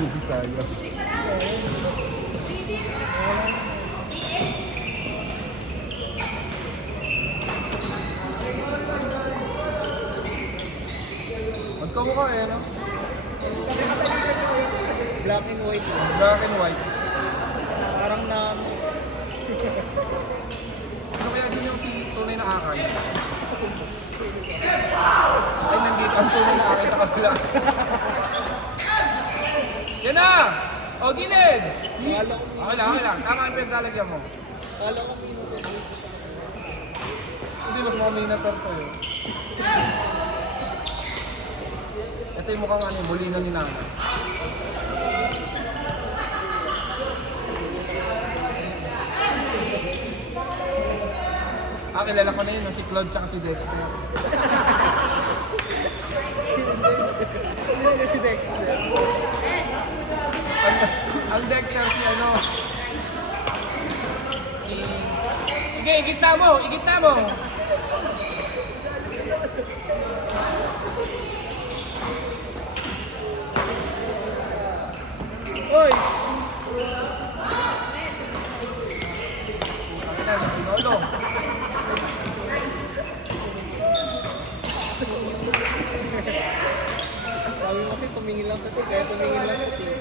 Bisaya. Magkamukha eh, no? Black and white lang. Black and white. Parang na... Ano kaya din yung si tunay na akay? Ay, nandito ang tunay na akay sa kabila. Yan na! O, gilid! Kala ko Okay lang, okay lang. Tama ang pinaglalagyan mo. Kala ko may Hindi, mas maminatar to yun. Ito yung mukhang ano, mulina ni Nana. Ah, kilala ko na yun, no? Si Claude tsaka si Dexter. Hindi si Dexter. Ang Dexter si ano? Si... Sige, igitna mo! Igitna mo! Oy! Pakita niya si Lolo. Sabi mo kasi tumingin lang kasi, kaya tumingin lang sa team.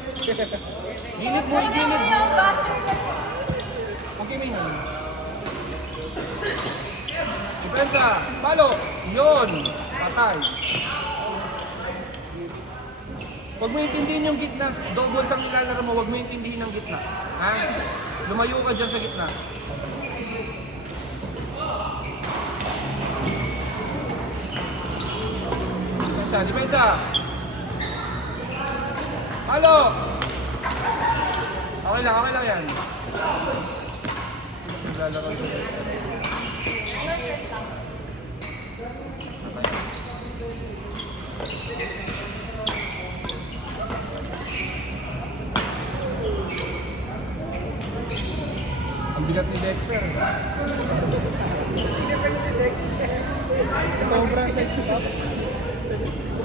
Gilid mo, igilid mo. Okay, may ngayon. Depensa, palo, yun, patay. Huwag mo intindihin yung gitna, double sa nilalaro mo, huwag mo intindihin ang gitna. Ha? Lumayo ka dyan sa gitna. Depensa, depensa. Palo! Okay lang yan. Lalaro ko. Ang bigat ni Dexter. Sobrang nag-shot.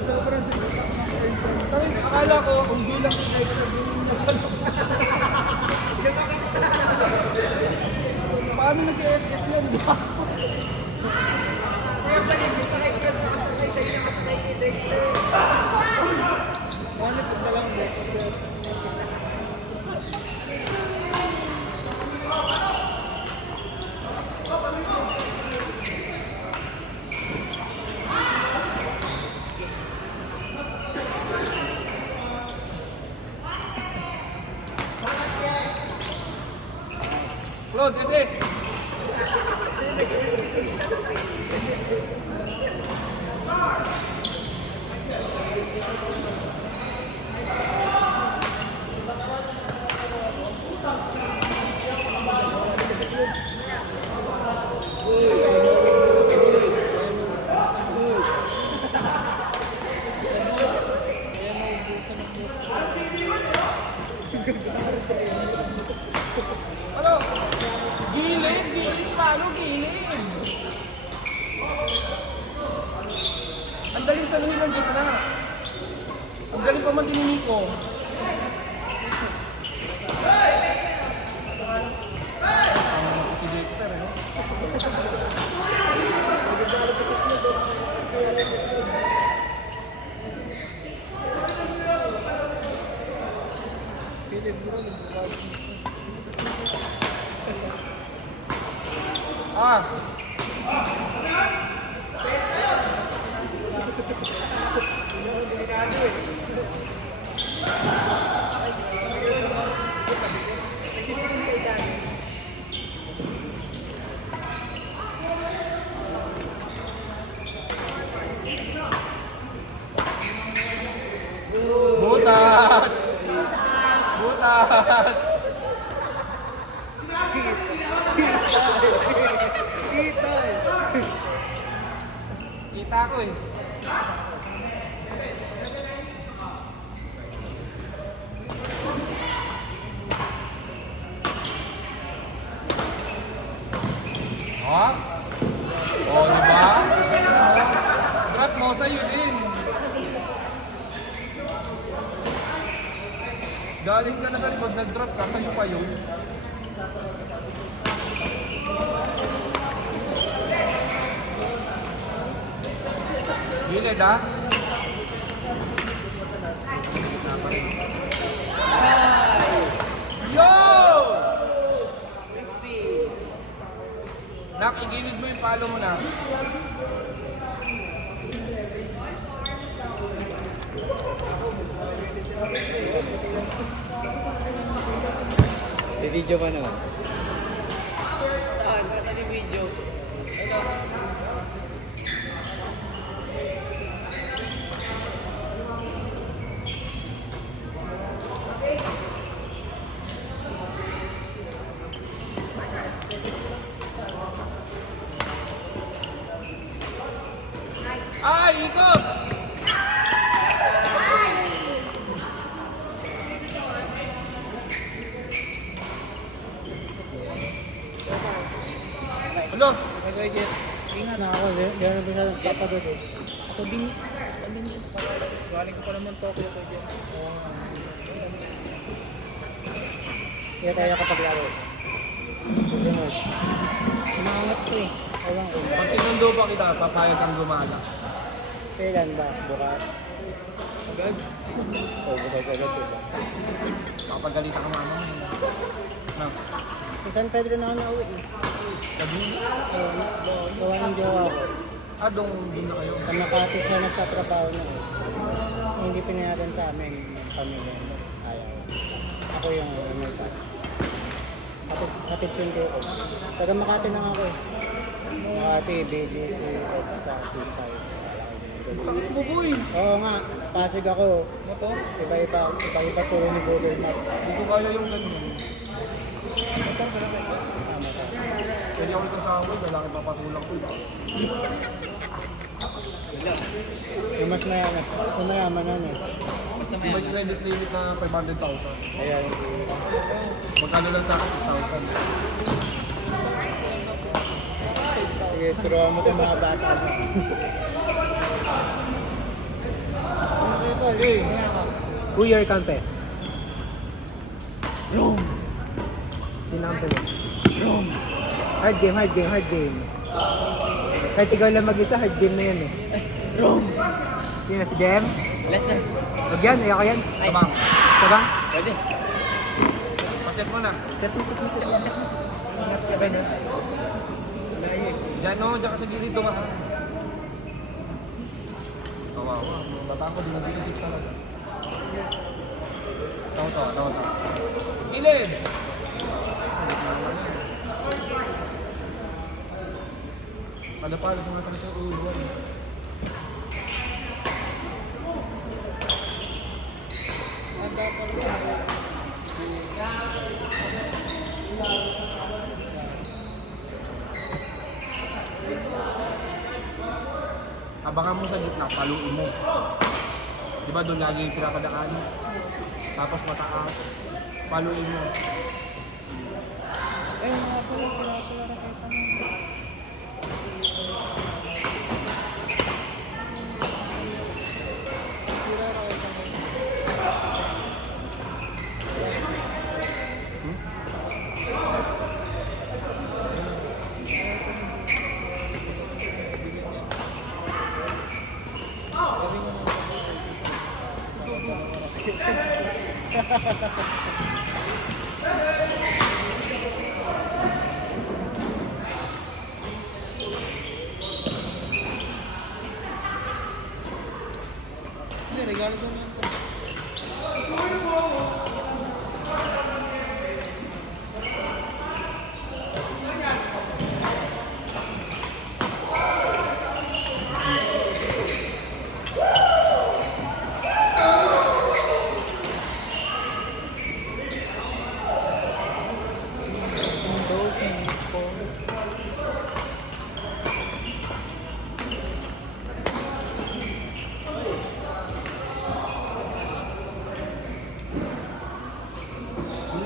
Sobrang Akala ko, kung gulang ni Dexter, paano nag-SS yan ba? Ano pag na lang mo? Claude, SS! Ano? Gilid, gilid, palo, gilid. Ang daling saluhin ng gitna. Ang daling pa man dinini ko. Si Dexter, eh. Ah! Butas! Butas! Kita eh. Kita ko eh. Oh? Oh, di ba? Trap mo sa'yo din. Galing ka na sa likod, nag-drop ka, sa'yo pa yun. Gilid ha? Yo! Crispy. Nak, igilid mo yung palo mo na. Video pa naman. Saan? Saan yung video? Ay, ikot! Ano? Ingat na ako. Diyan na ba siya nagpapagod eh. Ako din. Galing ko pa naman Tokyo ko dyan. Kaya tayo kapag laro. Susunod. Umangat ko eh. Ewan ko. Pag sinundo pa kita, papayag kang gumala. Kailan ba? Bukas? Agad? Oo, bukas agad diba? Kapagalitan ka mama mo. No. Sa San Pedro na ako nauwi eh. Sabi mo? So, gawa ng jowa ko. Ah, doon na kayo. Sa Makati siya nagtatrabaho na eh. Hindi pinayagan sa amin yung pamilya. Ayaw. Ako yung may pati. Kapit sundo ko. Taga Makati lang ako eh. Makati, BGC, sa C5. Sakit mo boy! Oo nga, Pasig ako. Motor? Iba-iba turo ni Google Maps. Hindi ko kaya yung ganyan. Tama ka. Pwede ako ito sa akin, lalaki papasulang ko. Yung mas mayaman. Yung mayaman na eh. May credit limit na 500,000. Ayan. Magkano lang sa akin? 6,000. Sige, turuan mo itong mga bata. Ano kayo tol? Who your campe? Rome. Sinampe mo. Rome. Hard game, hard game, hard game. Kahit ikaw lang mag-isa, hard game na yan eh. Rome. Yun na si Jem. Less na. Huwag yan, ayoko yan. Tabang. Sabang? Pwede. Paset mo na. Set mo, set mo, set mo. Ingat ka ba na? Diyan o, diyan ka sa gilid dumaan. Kawawa. Bata ko, dinabilisip talaga. Tawa. Ilid! Pala sumasakit yung ulo. Abangan mo sa gitna, paluin mo. Di ba doon lagi yung pinapadaan? Tapos mataas, paluin mo. Regalo ko na.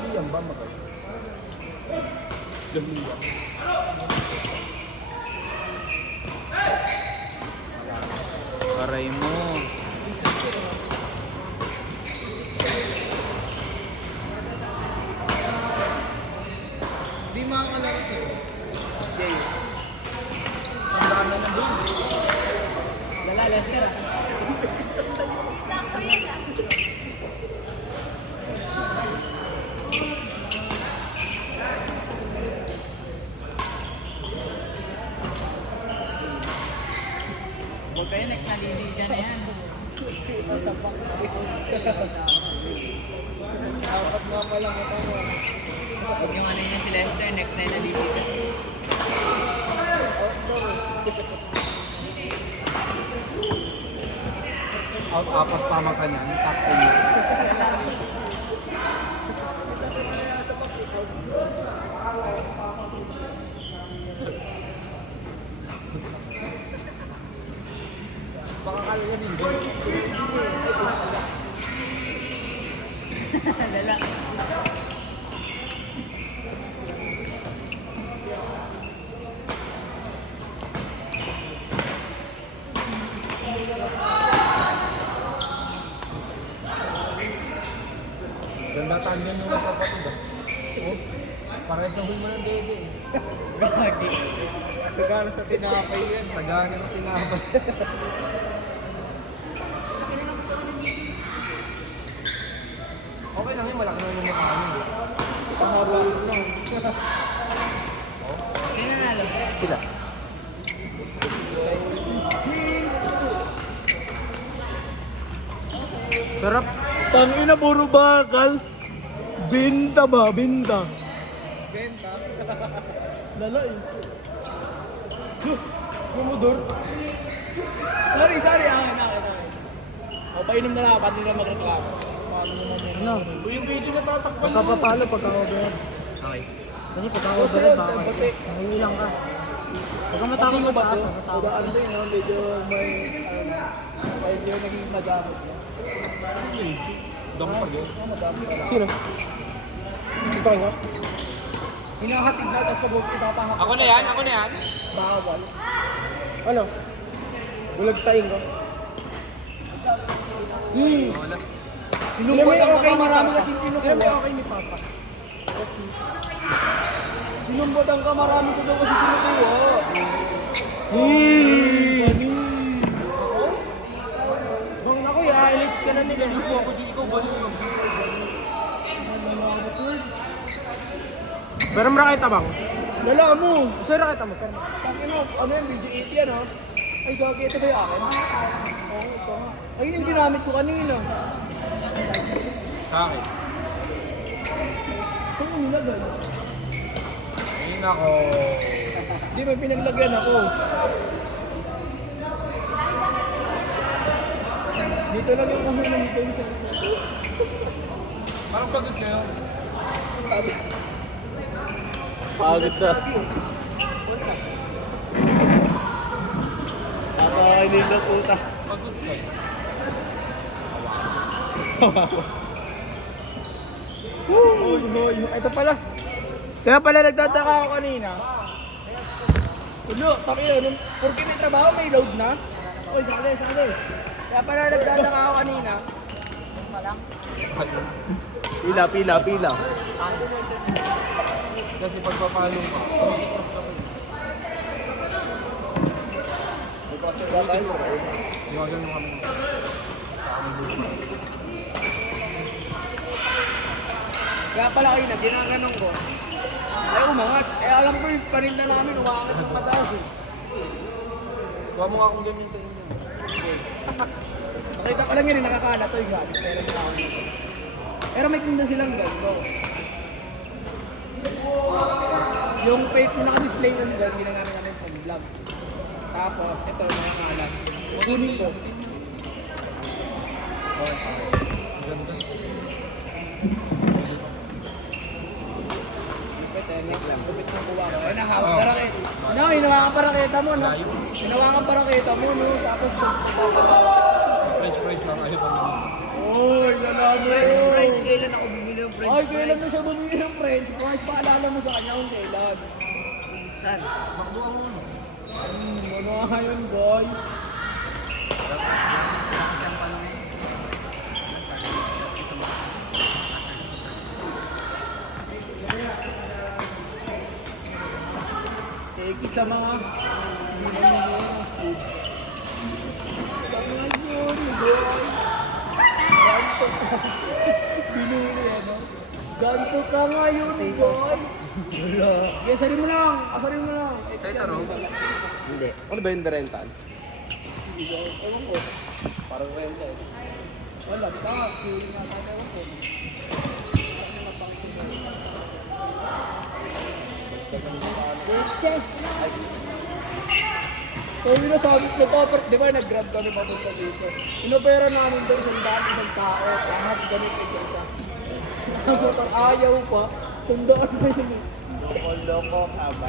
Yan ba magay? Damiya. Aray mo. Ang dami ng bin. Lala, Lester. Huwag kayo, next na liligan na yan. Apat nga pala mo tayo. Huwag yung ano yun si Lester, next na yung naliligan. Apat pa mata niyan. Captain. Baka kala yan hindi. Lala. Ganda tandem yung kapatid ah. Oh, parehas na hulma ng dede eh. Gagi. Sagana sa tinapay yan. Sagana sa tinapay. Okay lang yun, malaki na yung mukha niyo. Paharol na. Sino nanalo? Sila. Sarap. Tangina, puro bakal. Binta ba? Binta. Benta. Lala eh. Gumudor. Sorry. Akin. O, painom na lang. Paano nila magreklamo? Ano? Yung video na tatakpan Pagkapapalo, pagka-over. Okay. Kasi pagka-over, baka nangilang ka. Huwag kang matakot na taas. Ano din, no? Medyo may, medyo naging magamit. Dampag yun. Sino? Ikaw nga? Hinahatid na, tapos pag ipapahap. Ako na yan. Bawal. Ano? Bulag taing ko. Wala. Sinumbot ang okay ni marami Papa. kasi Alam kinukuha. mo okay ni Papa. Sinumbot ang marami ko daw kasi kinukuha. Kung ako, i-highlights ka na nila. Ako di ikaw balik. Pero rakita bang? Lala mo. Sir, rakita mo. Tangin mo, ano yan, video 80 yan, ha? Ay, gagi, ito ba yung akin? Oo, ito nga. Ayun yung ginamit ko kanina. Bakit? Ito yung nilagay. Ayun ako. Hindi, may pinaglagyan ako. Dito lang yung kami nandito yung sa Parang pagod kayo. Pagod na. Nakakainin na puta. Pagod kayo. Uy. Ito pala. Kaya pala nagtataka ako kanina. Ulo, takiyo, porque may trabaho, may load na. Uy, sali. Kaya pala nagtataka ako kanina. Pila. Kasi pagpapalong ka. Iwagan mo kami. Kaya pala kayo na, ginaganong ko. Ay, umangat. Eh, alam ko yung paninda namin, umangat ng pataas eh. Kuha mo nga akong ganyan sa inyo. Nakita ko lang yun, nakakala to yung galing. Pero hindi ako nito. Pero may tinda silang ganito. Yung page na naka-display kasi doon, ginagamit namin pang vlog. Tapos, ito, nakakalat. Kunin ko. Ganda. Gupit ng kuha ko. Ay, nahawak na raketa. No, hinawakan pa raketa mo, no? Hinawakan pa raketa mo, no? Tapos, French fries lang ayaw pa naman. oy, lalaman. French fries, kailan ako bumili ng French Ay, fries? kailan mo siya bumili ng French fries? Paalala mo sa kanya kung kailan. Saan? Makdo ako. Ano nga yun, boy? Isa mga binuli ano? Ganto ka ngayon, boy! Wala. Okay, asarin mo lang! Asarin mo lang! Sa'yo taro? Hindi. Ano ba yung rental? Ewan ko. Parang renta eh. Wala, baka. Kaya nga tayo ewan ko. So yun na sabi, nag-offer, di ba nag-grab kami papunta dito. Inopera namin doon isang tao, lahat ganit isa-isa. Motor ayaw pa, sundaan na yun eh. Loko ka ba?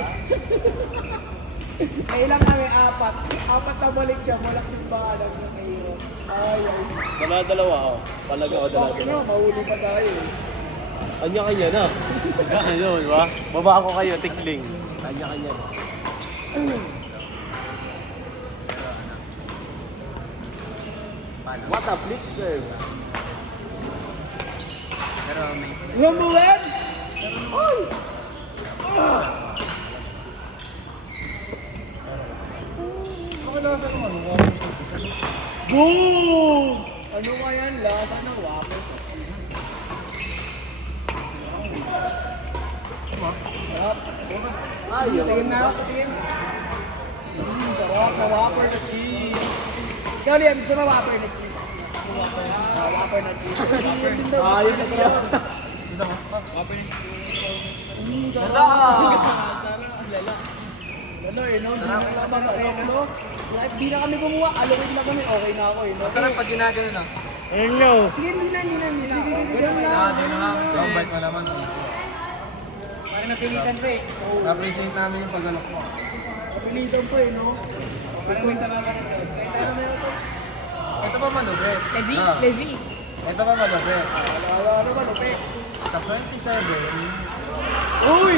Kailang kami apat na balik siya, malaking bahalag ng kayo. Ayaw. Dala-dalawa ako. Palaga ako Bakit na, mahuli pa tayo eh. Kanya-kanya na. Kanya, di ba? Baba ako kayo, tikling. Kanya-kanya na. What a flick serve. Pero may... Lumulan! Ay! Boom! Ano nga yan? Lasa ng waffle. Ayaw. Tingin na ako, tingin. Sarap na waffle na cheese. Ikaw Liam, gusto mo waffle na cheese? Waffle na cheese. Ayaw na tara. Ano eh, no? Di na kami gumawa, alawin na kami, okay na ako eh. No? Masarap pag ginagano na. Sige, hindi na. Sobat mo naman. Parang napilitan pa eh. Appreciate namin yung paggalok mo. Kapilitan pa eh, no? Parang may tama ka rin. Kahit ano meron to. Ito pa malupit. Levi, Ah. Levi. Ito pa malupit. Wala naman, okay. Sa 27, Uy!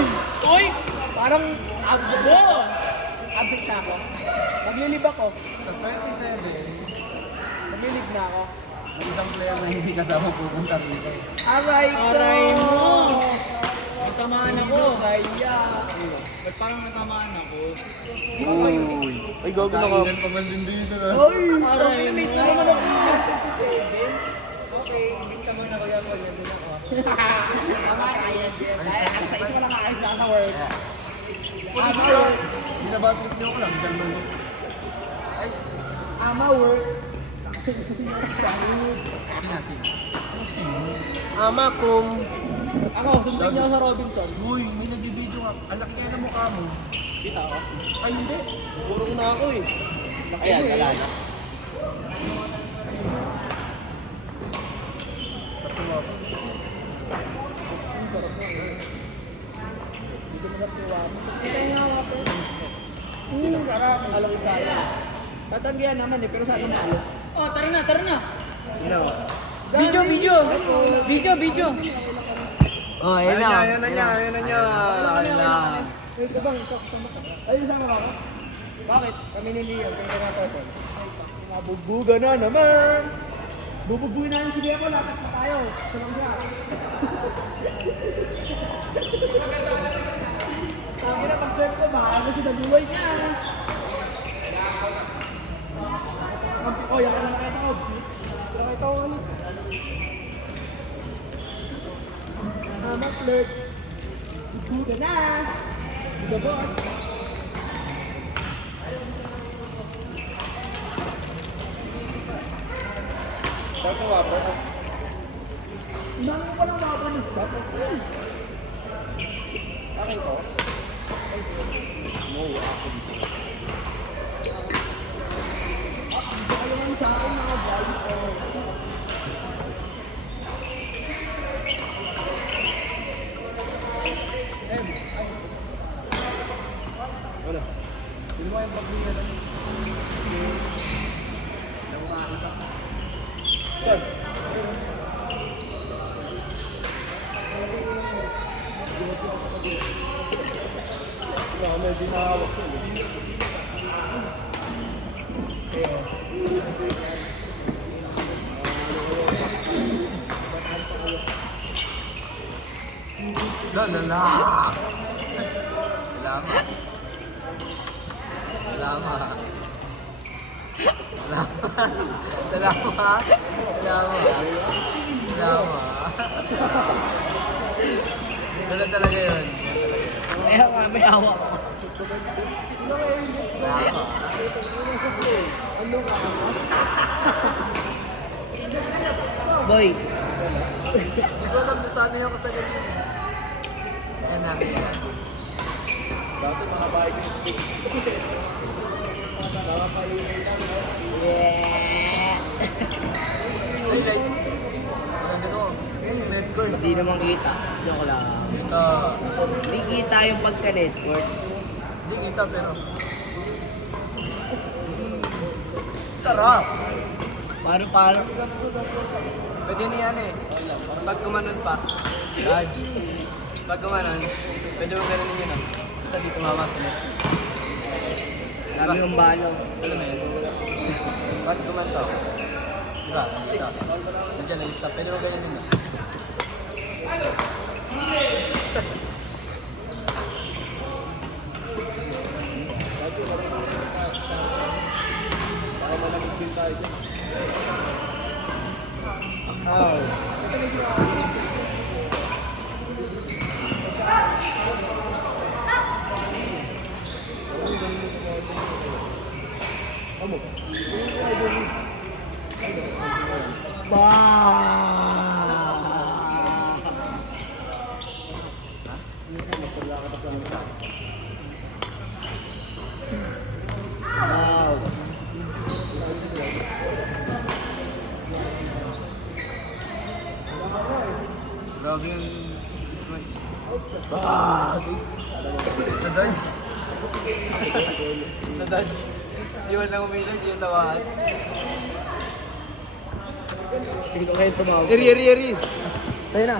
Uy! Parang abdo! Absent na ako. Maglilib ako. sa 27, Maglilib na ako. may isang player na hindi kasama pupunta rito. Aray ko! Aray mo! May tamaan ako. Kaya. Ba't parang natamaan ako? Uy. Ay, gago na ka. Kailan pa man din dito na. Uy! Aray mo! Late na naman ako. Okay, hindi ka muna kuya ko. Yan din ako. Tama, kaya. Kaya, sa isa lang ayos na sa work. Binabatrip niyo ako lang. Dalman niyo. Ama work. Sina. Ama kong. Ako, sundin niyo ako sa Robinson. Uy, may nagbibideo ka. Ang laki kaya ng mukha mo. Kita ako. Ay, hindi. Burong na ako eh. Ayan, wala na. Sarap. Alawin sa akin. Tatanggihan naman eh, pero sa akin malo. Oh, tara na, tara na. Video! Oh, ayun na. Ayun na niya. Ayun na. Wait, bang, kasama ka. Ayun, sama ka ako. Bakit? Kami ni Liam, kaya nga to. Nabugbuga na naman! Bubugbuin na yung sige ako, lakas na tayo. Sarang siya. Sabi na pag-serve ko, mahalo siya sa buhay niya. Oh, yan ka lang nakita ko. Nakita ko ano. Flirt. Buga na! Buga boss! Saan ko wapo? Inaano ko lang mga ng stop. Akin ko? Ayaw lang sa akin mga guys. Lala. Salamat. Salamat. Salamat. Dala talaga yun. Kaya nga, may hawak ko. Boy, Hindi ko alam kung saan yung kasagot yun. Yan namin yan. Dati mga bahay ko. Highlights. Ano ko? Netcore. hindi naman kita. Joke lang. Ito. Hindi kita yung pagka-network. Hindi kita pero. Sarap. Paano? Pwede na yan eh. Pag gumanon pa. Dodge. Pag gumanon, pwede mo ganun yun ah. Basta dito mamas ulit. Dami yung balo. Alam mo yun? Pag gumanto. Diba? Dito. Nandiyan na stop. Pwede mo ganun yun ah. Baka malamig din tayo dyan. Wow. Grabe yung smash. Nadodge. Nadodge. Iwan lang umilag yung tawahan. Hindi ko kayo tumawag. Eri. Ayun na.